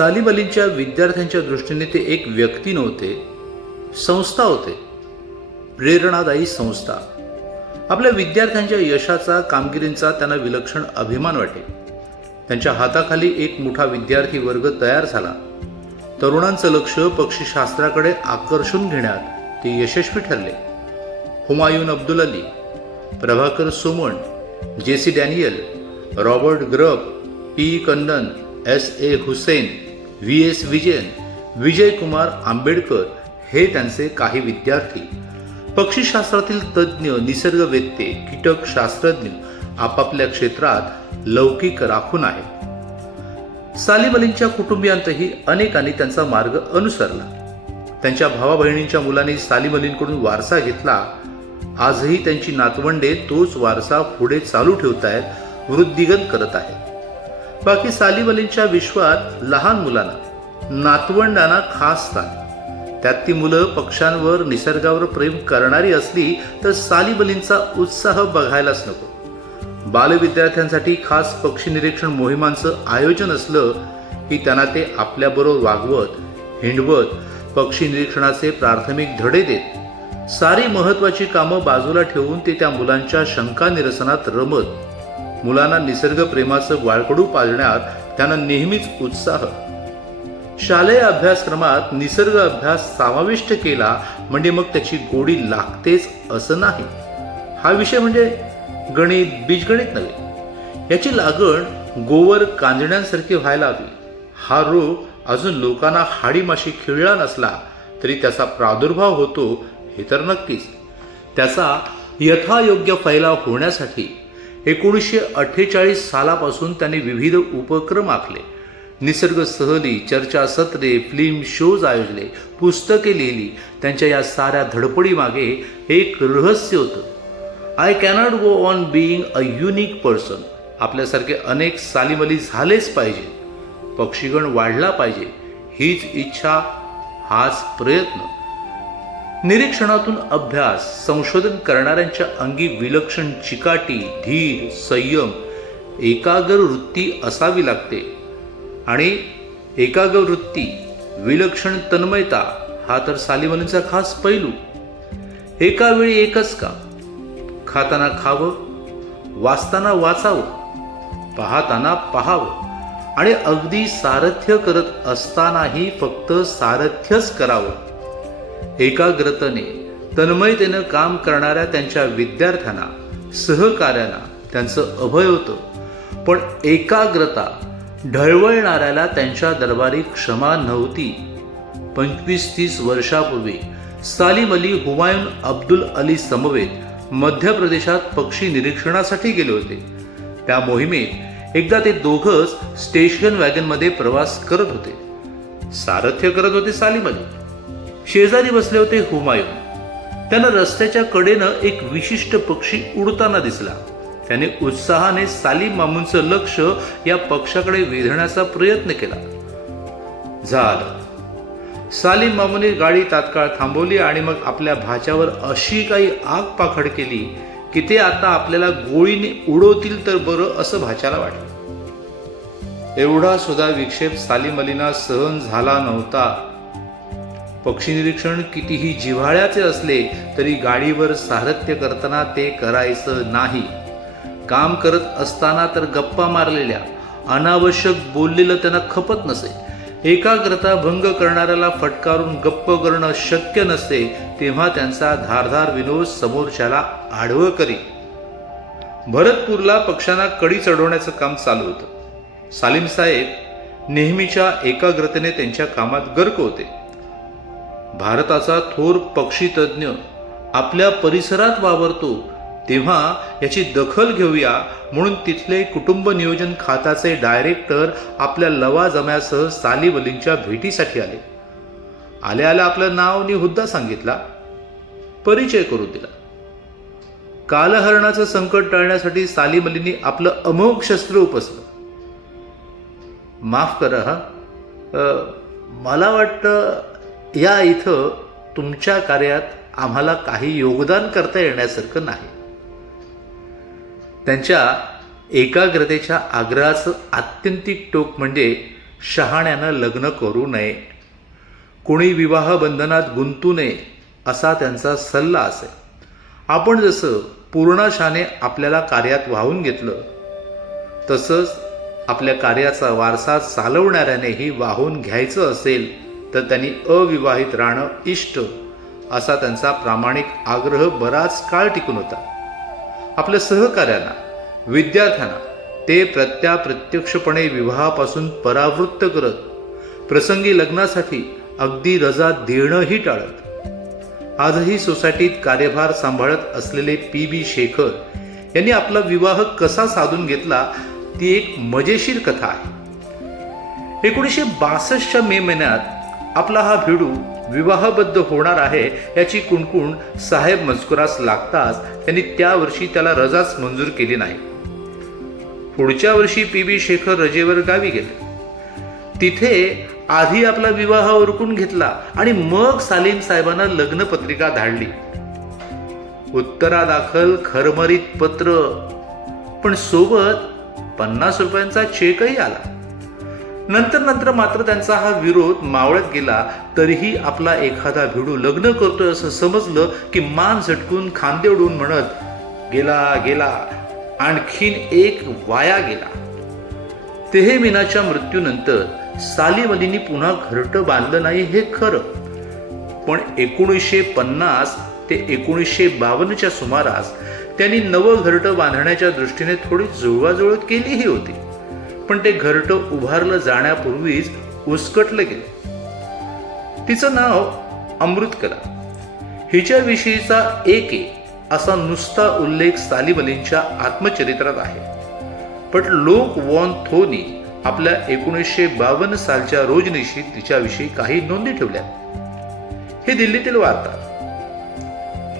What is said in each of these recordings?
सालीम अलींच्या विद्यार्थ्यांच्या दृष्टीने ते एक व्यक्ती नव्हते, संस्था होते, प्रेरणादायी संस्था. आपल्या विद्यार्थ्यांच्या यशाचा, कामगिरींचा त्यांना विलक्षण अभिमान वाटे. त्यांच्या हाताखाली एक मोठा विद्यार्थी वर्ग तयार झाला. तरुणांचं लक्ष पक्षीशास्त्राकडे आकर्षून घेण्यात ते यशस्वी ठरले. Humayun Abdul Ali, Prabhakar Soman, J C Daniel, Robert Grubb, P Kannan, S.A. Hussain, V.S. Vijayan, Vijay Kumar Ambedkar हे त्यांचे काही विद्यार्थी. पक्षीशास्त्रातील तज्ज्ञ, निसर्गवेत्ते, कीटकशास्त्रज्ञ आपापल्या क्षेत्रात लौकिक राखून आहेत. सालीम अलींच्या कुटुंबियांतही अनेकांनी त्यांचा मार्ग अनुसरला. त्यांच्या भावा बहिणींच्या मुलांनी सालीम अलींकडून वारसा घेतला. आजही त्यांची नातवंडे तोच वारसा पुढे चालू ठेवतायत, वृद्धिंगत करत आहेत. बाकी सालीम अलींच्या विश्वात लहान मुलांना, नातवंडांना खास स्थान. त्यात ती मुलं पक्ष्यांवर, निसर्गावर प्रेम करणारी असली तर सालीम अलींचा उत्साह बघायलाच नको. बालविद्यार्थ्यांसाठी खास पक्षी निरीक्षण मोहिमांचं आयोजन असलं की त्यांना ते आपल्याबरोबर वागवत, हिंडवत, पक्षी निरीक्षणाचे प्राथमिक धडे देत. सारी महत्वाची कामं बाजूला ठेवून ते त्या मुलांच्या शंका निरसनात रमत. मुलांना निसर्ग प्रेमाचं वाळकडू पाजण्यात त्यांना नेहमीच उत्साह. शालेय अभ्यासक्रमात निसर्ग अभ्यास समाविष्ट केला म्हणजे मग त्याची गोडी लागतेच असं नाही. हा विषय म्हणजे गणित, बीजगणित नव्हे. याची लागण गोवर कांजण्यांसारखी व्हायला हवी. हा रोग अजून लोकांना हाडीमाशी खिळला नसला तरी त्याचा प्रादुर्भाव होतो हे तर नक्कीच. त्याचा यथायोग्य फैलाव होण्यासाठी 1948 सालापासून त्यांनी विविध उपक्रम आखले. निसर्ग सहली, चर्चासत्रे, फिल्म शोज आयोजले, पुस्तके लिहिली. त्यांच्या या साऱ्या धडपडी मागे एक रहस्य होतं. I cannot go on being a unique person. आपल्यासारखे अनेक सालीम अली झालेच पाहिजे, पक्षीगण वाढला पाहिजे, हीच इच्छा, हाच प्रयत्न. निरीक्षणातून अभ्यास, संशोधन करणाऱ्यांच्या अंगी विलक्षण चिकाटी, धीर, संयम, एकाग्र वृत्ती असावी लागते. आणि एकाग्र वृत्ती, विलक्षण तन्मयता हा तर सालीम अलींचा खास पैलू. एका वेळी एकच काम, खाताना खावं, वाचताना वाचावं, पाहताना पाहावं आणि अगदी सारथ्य करत असतानाही फक्त सारथ्यच करावं. एकाग्रतेने, तन्मयतेनं काम करणाऱ्या त्यांच्या विद्यार्थ्यांना, सहकाऱ्यांना त्यांचं अभय होतं. पण एकाग्रता ढळवळणाऱ्याला त्यांच्या दरबारी क्षमा नव्हती. 25-30 वर्षापूर्वी सालीम अली हुमायून अब्दुल अली समवेत मध्य प्रदेशात पक्षी निरीक्षणासाठी गेले होते. त्या मोहिमेत एकदा ते दोघंच स्टेशन वॅगनमध्ये प्रवास करत होते. सारथ्य करत होते सालीम अली. शेजारी बसले होते हुमायून. त्यांना रस्त्याच्या कडेनं एक विशिष्ट पक्षी उडताना दिसला. त्याने उत्साहाने सालीम मामूंचं लक्ष या पक्षाकडे वेधण्याचा प्रयत्न केला. झालं. सालीम मामूने गाडी तात्काळ थांबवली आणि मग आपल्या भाच्यावर अशी काही आग पाखड केली की ते आता आपल्याला गोळीने उडवतील तर बरं असं भाच्याला वाटलं. एवढा सुद्धा विक्षेप सालीम अलींना सहन झाला नव्हता. पक्षी निरीक्षण कितीही जिव्हाळ्याचे असले तरी गाडीवर सारथ्य करताना ते करायचं नाही. काम करत असताना तर गप्पा मारलेल्या, अनावश्यक बोललेलं त्यांना खपत नसे. एकाग्रता भंग करणाऱ्याला फटकारून गप्प करणं शक्य नसते, तेव्हा त्यांचा धारधार विनोद समोरच्याला आडवं करी. भरतपूरला पक्ष्यांना कडी चढवण्याचं काम चालू होतं. सालीम साहेब नेहमीच्या एकाग्रतेने त्यांच्या कामात गर्क होते. भारताचा थोर पक्षीतज्ञ आपल्या परिसरात वावरतो तेव्हा याची दखल घेऊया म्हणून तिथले कुटुंब नियोजन खात्याचे डायरेक्टर आपल्या लवाजम्यासह सालीम अलींच्या भेटीसाठी आले. आल्या आपलं नाव आणि हुद्दा सांगितला, परिचय करून दिला. कालहरणाचं संकट टाळण्यासाठी सालीम अलींनी आपलं अमोघ शस्त्र उपसलं. माफ करा हा, मला वाटतं या इथं तुमच्या कार्यात आम्हाला काही योगदान करता येण्यासारखं नाही. त्यांच्या एकाग्रतेच्या आग्रहाचं आत्यंतिक टोक म्हणजे शहाण्यानं लग्न करू नये, कोणी विवाह बंधनात गुंतू नये असा त्यांचा सल्ला असे. आपण जसं पूर्णाशाने आपल्याला कार्यात वाहून घेतलं तसंच आपल्या कार्याचा वारसा चालवणाऱ्यानेही वाहून घ्यायचं असेल तर त्यांनी अविवाहित राहणं इष्ट असा त्यांचा प्रामाणिक आग्रह बराच काळ टिकून होता. आपल्या सहकाऱ्यांना, विद्यार्थ्यांना ते प्रत्यक्षपणे विवाहापासून परावृत्त करत, प्रसंगी लग्नासाठी अगदी रजा देणंही टाळत. आजही सोसायटीत कार्यभार सांभाळत असलेले पी.बी. शेखर यांनी आपला विवाह कसा साधून घेतला ती एक मजेशीर कथा आहे. 1962च्या मे महिन्यात आपला हा भिडू विवाहबद्ध होणार आहे याची कुणकुण साहेब मजकुरास लागताच त्यांनी त्या वर्षी त्याला रजाच मंजूर केली नाही. पुढच्या वर्षी पी.बी. शेखर रजेवर गावी गेले. तिथे आधी आपला विवाह उरकून घेतला आणि मग सालीम साहेबांना लग्नपत्रिका धाडली. उत्तरादाखल खरमरीत पत्र, पण सोबत 50 रुपयांचा चेकही आला. नंतर मात्र त्यांचा हा विरोध मावळत गेला. तरीही आपला एखादा भिडू लग्न करतोय असं समजलं की मान झटकून खांदे उडवून म्हणत, गेला आणखीन एक वाया गेला. तेहमीनाच्या मृत्यूनंतर सालीम अलींनी पुन्हा घरटं बांधलं नाही हे खरं, पण 1950 ते 1952च्या सुमारास त्यांनी नवं घरटं बांधण्याच्या दृष्टीने थोडी जुळवाजुळव केलीही होती. पण ते घरटं उभारलं जाण्यापूर्वीच उसकटलं गेलं. तिचं नाव अमृतकला. हिच्याविषयीचा एक असा नुसता उल्लेख सालीम अलींच्या आत्मचरित्रात आहे. पण लोक वॉन थोनी आपल्या 1952 सालच्या रोजनिशीत तिच्याविषयी काही नोंदी ठेवल्या. ही दिल्लीतील वार्ता.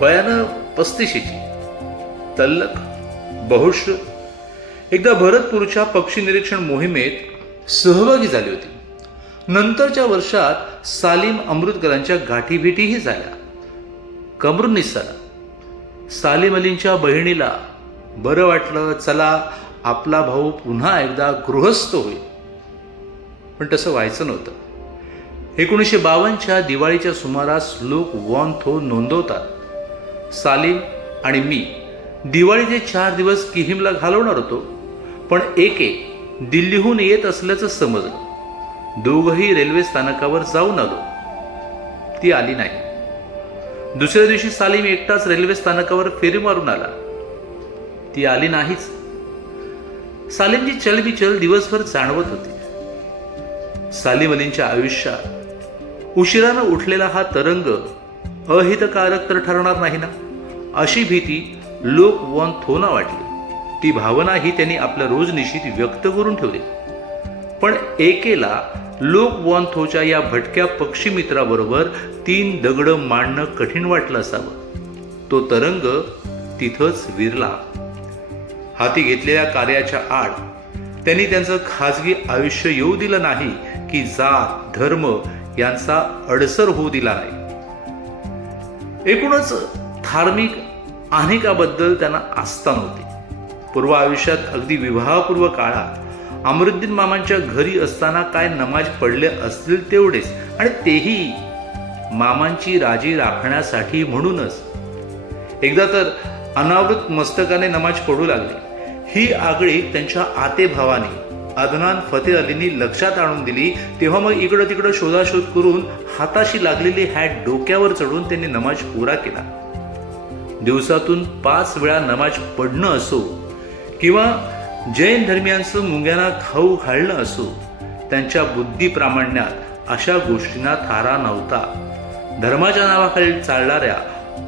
वयानं 35ची, तल्लख, बहुश्र, एकदा भरतपूरच्या पक्षी निरीक्षण मोहिमेत सहभागी झाली होती. नंतरच्या वर्षात सालीम अमृतकरांच्या गाठीभेटीही झाल्या. कमरुन्निसाला सालीम अलींच्या बहिणीला बरं वाटलं, चला आपला भाऊ पुन्हा एकदा गृहस्थ होईल. पण तसं व्हायचं नव्हतं. 1952च्या दिवाळीच्या सुमारास लोक वॉन थो नोंदवतात, सालीम आणि मी दिवाळीचे 4 दिवस किहीमला घालवणार होतो, पण एक दिल्लीहून येत असल्याचं समजलं. दोघंही रेल्वे स्थानकावर जाऊन आलो. ती आली नाही. दुसऱ्या दिवशी सालीम एकटाच रेल्वे स्थानकावर फेरी मारून आला. ती आली नाहीच. सालीमची चलबिचल दिवसभर जाणवत होती. सालीम अलींच्या आयुष्यात उशिरानं उठलेला हा तरंग अहितकारक तर ठरणार नाही ना, अशी भीती लोक वॉन थोना वाटली. ती भावनाही त्यांनी आपल्या रोजनिशीत व्यक्त करून ठेवली. पण एकेला लोक वॉन थोच्या या भटक्या पक्षी मित्राबरोबर 3 दगडं मांडणं कठीण वाटलं असावं. तो तरंग तिथंच विरला. हाती घेतलेल्या कार्याच्या आड त्यांनी त्यांचं खाजगी आयुष्य येऊ दिलं नाही की जात धर्म यांचा अडसर होऊ दिला नाही. एकूणच धार्मिक अनेकाबद्दल त्यांना आस्था नव्हती. पूर्व आयुष्यात अगदी विवाहपूर्व काळात अमरुद्दीन मामांच्या घरी असताना काय नमाज पडले असतील तेवढेच, आणि तेही मामांची राजी राखण्यासाठी म्हणूनच. एकदा तर अनावृत मस्तकाने नमाज पडू लागले. ही आगळी त्यांच्या आतेभावाने अदनान फतेह अलींनी लक्षात आणून दिली. तेव्हा मग इकडं तिकडं शोधाशोध करून हाताशी लागलेली हॅट डोक्यावर चढून त्यांनी नमाज पुरा केला. दिवसातून 5 वेळा नमाज पडणं असो किंवा जैन धर्मियांचं मुंग्यांना खाऊ घालणं असो, त्यांच्या बुद्धिप्रामाण्यात अशा गोष्टींना थारा नव्हता. धर्माच्या नावाखाली चालणाऱ्या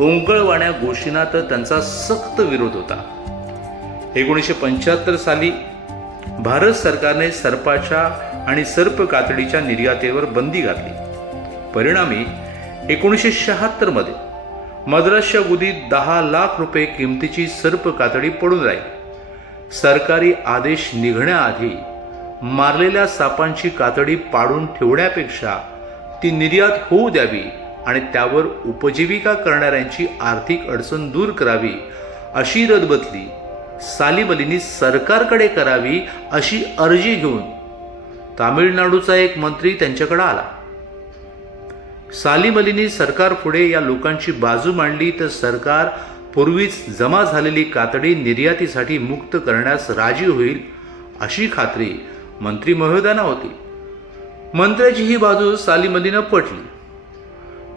ओंगळवाण्या गोष्टींना तर त्यांचा सक्त विरोध होता. 1975 साली भारत सरकारने सर्पाच्या आणि सर्प कातडीच्या निर्यातीवर बंदी घातली. परिणामी 1976 मध्ये मद्रासच्या गुदीत 10 लाख रुपये किमतीची सर्प कातडी पडून राहिली. सरकारी आदेश निघण्याआधी मारलेल्या सापांची कातडी पाडून ठेवण्यापेक्षा ती निर्यात होऊ द्यावी आणि त्यावर उपजीविका करणाऱ्यांची आर्थिक अडचण दूर करावी अशी रदबदली सालीम अलींनी सरकारकडे करावी अशी अर्जी घेऊन तामिळनाडूचा एक मंत्री त्यांच्याकडे आला. सालीम अलींनी सरकार पुढे या लोकांची बाजू मांडली तर सरकार पूर्वीच जमा झालेली कातडी निर्यातीसाठी मुक्त करण्यास राजी होईल अशी खात्री मंत्री महोदयांना होती. मंत्र्याची ही बाजू सालीम अलींना पटली.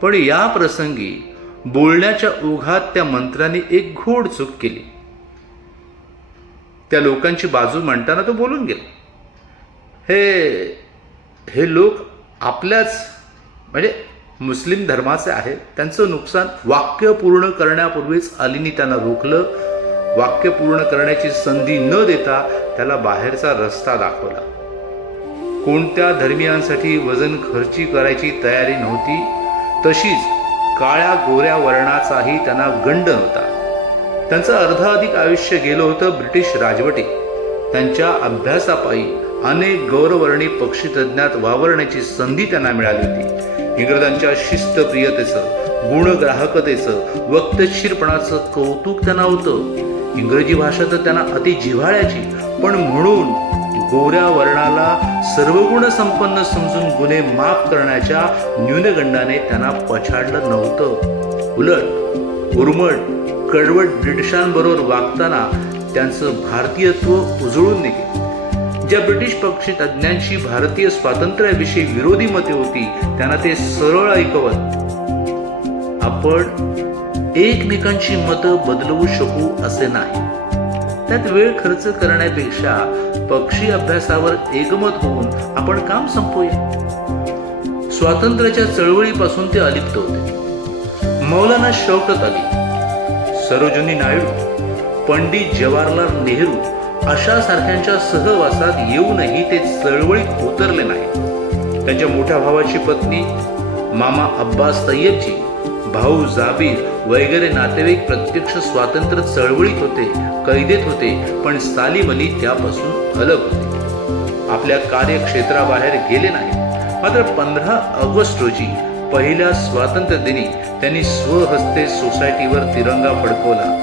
पण या प्रसंगी बोलण्याच्या ओघात त्या मंत्र्यांनी एक घोड चूक केली. त्या लोकांची बाजू मांडताना तो बोलून गेला, हे लोक आपल्याच म्हणजे मुस्लिम धर्माचे आहेत, त्यांचं नुकसान वाक्य पूर्ण करण्यापूर्वीच अलींनी त्यांना रोखलं. वाक्य पूर्ण करण्याची संधी न देता त्याला बाहेरचा रस्ता दाखवला. कोणत्या धर्मियांसाठी वजन खर्ची करायची तयारी नव्हती, तशीच काळ्या गोऱ्या वर्णाचाही त्यांना गंड नव्हता. त्यांचं अर्धाधिक आयुष्य गेलं होतं ब्रिटिश राजवटीत. त्यांच्या अभ्यासापायी अनेक गौरवर्णी पक्षीतज्ञात वावरण्याची संधी त्यांना मिळाली होती. इंग्रजांच्या शिस्तप्रियतेचं, गुणग्राहकतेचं, वक्तशीरपणाचं कौतुक त्यांना होतं. इंग्रजी भाषा तर त्यांना अति जिव्हाळ्याची, पण म्हणून गोऱ्या वर्णाला सर्वगुण संपन्न समजून गुन्हे माफ करण्याच्या न्यूनगंडाने त्यांना पछाडलं नव्हतं. उलट उर्मट कडवट ब्रिटिशांबरोबर वागताना त्यांचं भारतीयत्व उजळून निघे. ज्या ब्रिटिश पक्षीतज्ञांची भारतीय स्वातंत्र्याविषयी विरोधी मते होती त्यांना ते सरळ ऐकवत, आपण एकमेकांची मतं बदलवू शकू असे नाही. त्यात वेळ खर्च करण्यापेक्षा पक्षी अभ्यासावर एकमत होऊन आपण काम संपवूया. स्वातंत्र्याच्या चळवळीपासून ते अलिप्त होते. मौलाना शौकत अली, सरोजिनी नायडू, पंडित जवाहरलाल नेहरू अशा सारख्यांच्या सहवासात येऊनही ते चळवळीत उतरले नाही. त्यांच्या मोठ्या भावाची पत्नी मामा अब्बास तय्यबजी, भाऊ जाबीर वगैरे नातेवाईक प्रत्यक्ष स्वातंत्र्य चळवळीत होते, कैदेत होते, पण सालीम अली त्यापासून अलग होते. आपल्या कार्यक्षेत्राबाहेर गेले नाही. मात्र 15 ऑगस्ट रोजी पहिल्या स्वातंत्र्य दिनी त्यांनी स्वहस्ते सोसायटीवर तिरंगा फडकवला.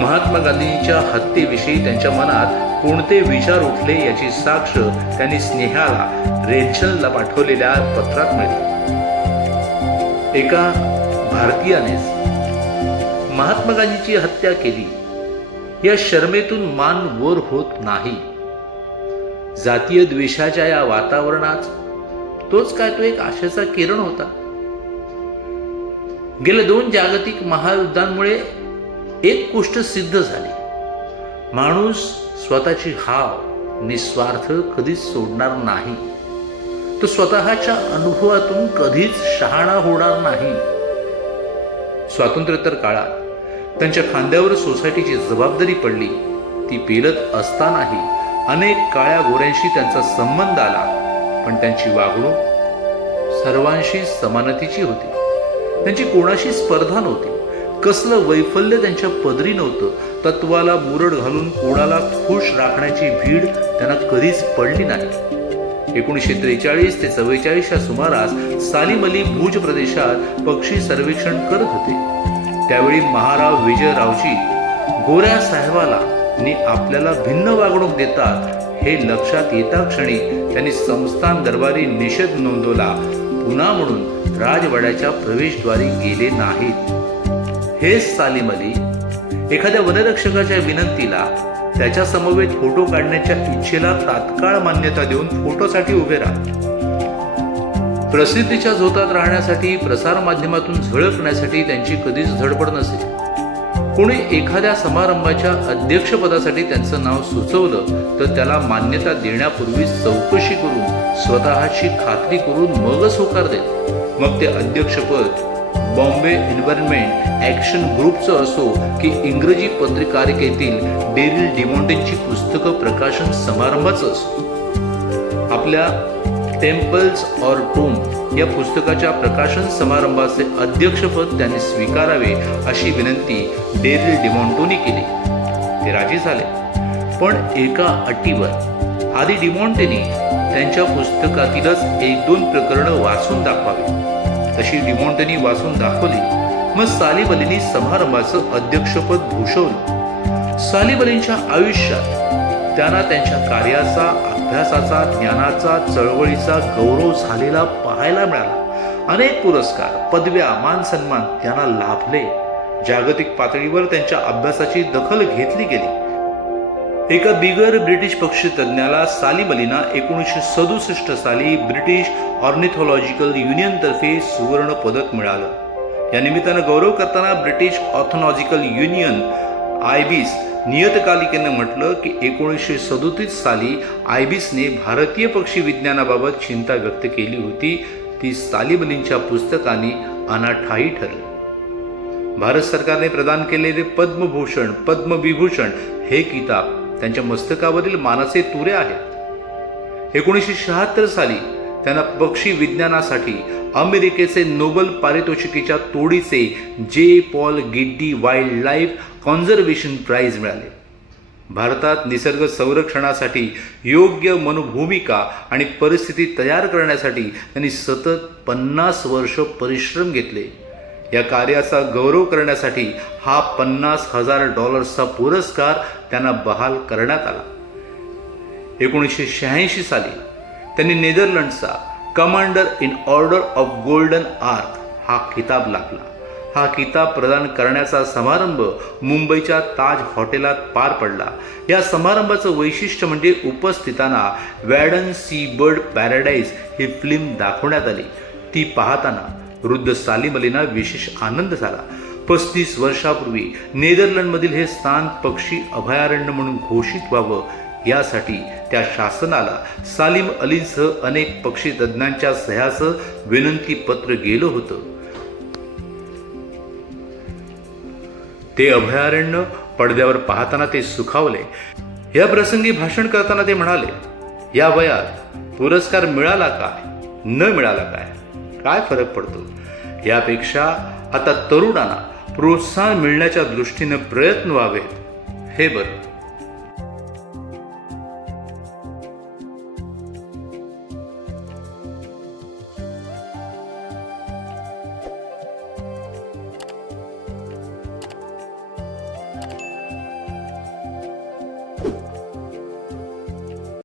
महात्मा गांधींच्या हत्येविषयी त्यांच्या मनात कोणते विचार उठले याची साक्ष त्यांनी स्नेहाला रेचलला पाठवलेल्या पत्रात मिळते. एका भारतीयानेच महात्मा गांधींची हत्या केली या शर्मेतून मान वर होत नाही. जातीय द्वेषाच्या या वातावरणात तोच काय तो एक आशेचा किरण होता. गेल्या 2 जागतिक महायुद्धांमुळे एक गोष्ट सिद्ध झाली, माणूस स्वतःची हाव निस्वार्थ कधीच सोडणार नाही. तो स्वतःच्या अनुभवातून कधीच शहाणा होणार नाही. स्वातंत्र्योत्तर काळात त्यांच्या खांद्यावर सोसायटीची जबाबदारी पडली. ती पेलत असतानाही अनेक काळ्या गोऱ्यांशी त्यांचा संबंध आला, पण त्यांची वागणूक सर्वांशी समानतेची होती. त्यांची कोणाशी स्पर्धा नव्हती. कसलं वैफल्य त्यांच्या पदरी नव्हतं. तत्वाला मुरड घालून कोणाला खुश राखण्याची भीड त्यांना कधीच पडली नाही. 1943 ते 44 या सुमारास सालीम अली भुज प्रदेशात पक्षी सर्वेक्षण करत होते. त्यावेळी महाराव विजयरावजी गोऱ्या साहेबाला आपल्याला भिन्न वागणूक देतात हे लक्षात येता क्षणी त्यांनी संस्थान दरबारी निषेध नोंदवला. पुन्हा म्हणून राजवाड्याच्या प्रवेशद्वारी गेले नाहीत. हेच सालीम अली एखाद्या वनरक्षकाच्या विनंतीला, त्याच्या समवेत फोटो काढण्याच्या इच्छेला तात्काळ मान्यता देऊन फोटोसाठी उभे राहतात. प्रसिद्धीच्या झोतात राहण्यासाठी, प्रसार माध्यमातून झळकण्यासाठी त्यांची कधीच धडपड नसे. कोणी एखाद्या समारंभाच्या अध्यक्षपदासाठी त्यांचं नाव सुचवलं तर त्याला मान्यता देण्यापूर्वी चौकशी करून स्वतःची खात्री करून मगच होकार देत. मग ते अध्यक्षपद बॉम्बे एन्व्हायरमेंट ॲक्शन ग्रुपचं असो की इंग्रजी पत्रिकारिकेतील डेरिल डिमॉन्टेची पुस्तकं प्रकाशन समारंभाचं असो. आपल्या टेम्पल्स ऑर टोम या पुस्तकाच्या प्रकाशन समारंभाचे अध्यक्षपद त्यांनी स्वीकारावे अशी विनंती डेरिल डिमॉन्टोनी केली. ते राजी झाले, पण एका अटीवर. आधी डिमॉन्टेनी त्यांच्या पुस्तकातीलच 1-2 प्रकरणं वाचून दाखवावी. तशी डिमॉन्टेनी वाचून दाखवली. मग सालीम अलींनी समारंभाचं अध्यक्षपद भूषवलं. सालीम अलींच्या आयुष्यात त्यांना त्यांच्या कार्याचा, अभ्यासाचा, ज्ञानाचा, चळवळीचा गौरव झालेला पाहायला मिळाला. अनेक पुरस्कार, पदव्या, मान सन्मान त्यांना लाभले. जागतिक पातळीवर त्यांच्या अभ्यासाची दखल घेतली गेली. एका बिगर ब्रिटिश पक्षीतज्ञाला सालिम अलींना 1967 साली ब्रिटिश ऑर्निथॉलॉजिकल युनियनतर्फे सुवर्ण पदक मिळालं. या निमित्तानं गौरव करताना ब्रिटिश ऑर्थोलॉजिकल युनियन आयबीस नियतकालिकेनं म्हटलं की 1937 साली आयबीसने भारतीय पक्षी विज्ञानाबाबत चिंता व्यक्त केली होती. ती सालिम अलींच्या पुस्तकांनी अनाठायी ठरली. भारत सरकारने प्रदान केलेले पद्मभूषण, पद्मविभूषण हे किताब त्यांच्या मस्तकावरील मानाचे तुरे आहेत. 1976 साली त्यांना पक्षी विज्ञानासाठी अमेरिकेचे नोबेल पारितोषिकीच्या तोडीचे J. Paul Getty wildlife conservation prize मिळाले. भारतात निसर्ग संरक्षणासाठी योग्य मनोभूमिका आणि परिस्थिती तयार करण्यासाठी त्यांनी सतत 50 वर्ष परिश्रम घेतले. या कार्याचा गौरव करण्यासाठी हा $50,000 पुरस्कार त्यांना बहाल करण्यात आला. 1986 साली त्यांनी नेदरलँडचा commander in order of golden ark हा किताब लाभला. हा किताब प्रदान करण्याचा समारंभ मुंबईच्या ताज हॉटेलात पार पडला. या समारंभाचं वैशिष्ट्य म्हणजे उपस्थितांना वॅडन सी बर्ड पॅराडाईज ही फिल्म दाखवण्यात आली. ती पाहताना वृद्ध सालिम अलींना विशेष आनंद झाला. 35 वर्षापूर्वी नेदरलँडमधील हे स्थान पक्षी अभयारण्य म्हणून घोषित व्हावं यासाठी त्या शासनाला सालिम अलींसह अनेक पक्षी तज्ज्ञांच्या सह्याचं विनंती पत्र गेलं होतं. ते अभयारण्य पडद्यावर पाहताना ते सुखावले. या प्रसंगी भाषण करताना ते म्हणाले, या वयात पुरस्कार मिळाला काय, न मिळाला काय, काय फरक पडतो. यापेक्षा आता तरुणांना प्रोत्साहन मिळण्याच्या दृष्टीने प्रयत्न व्हावेत हे बरं.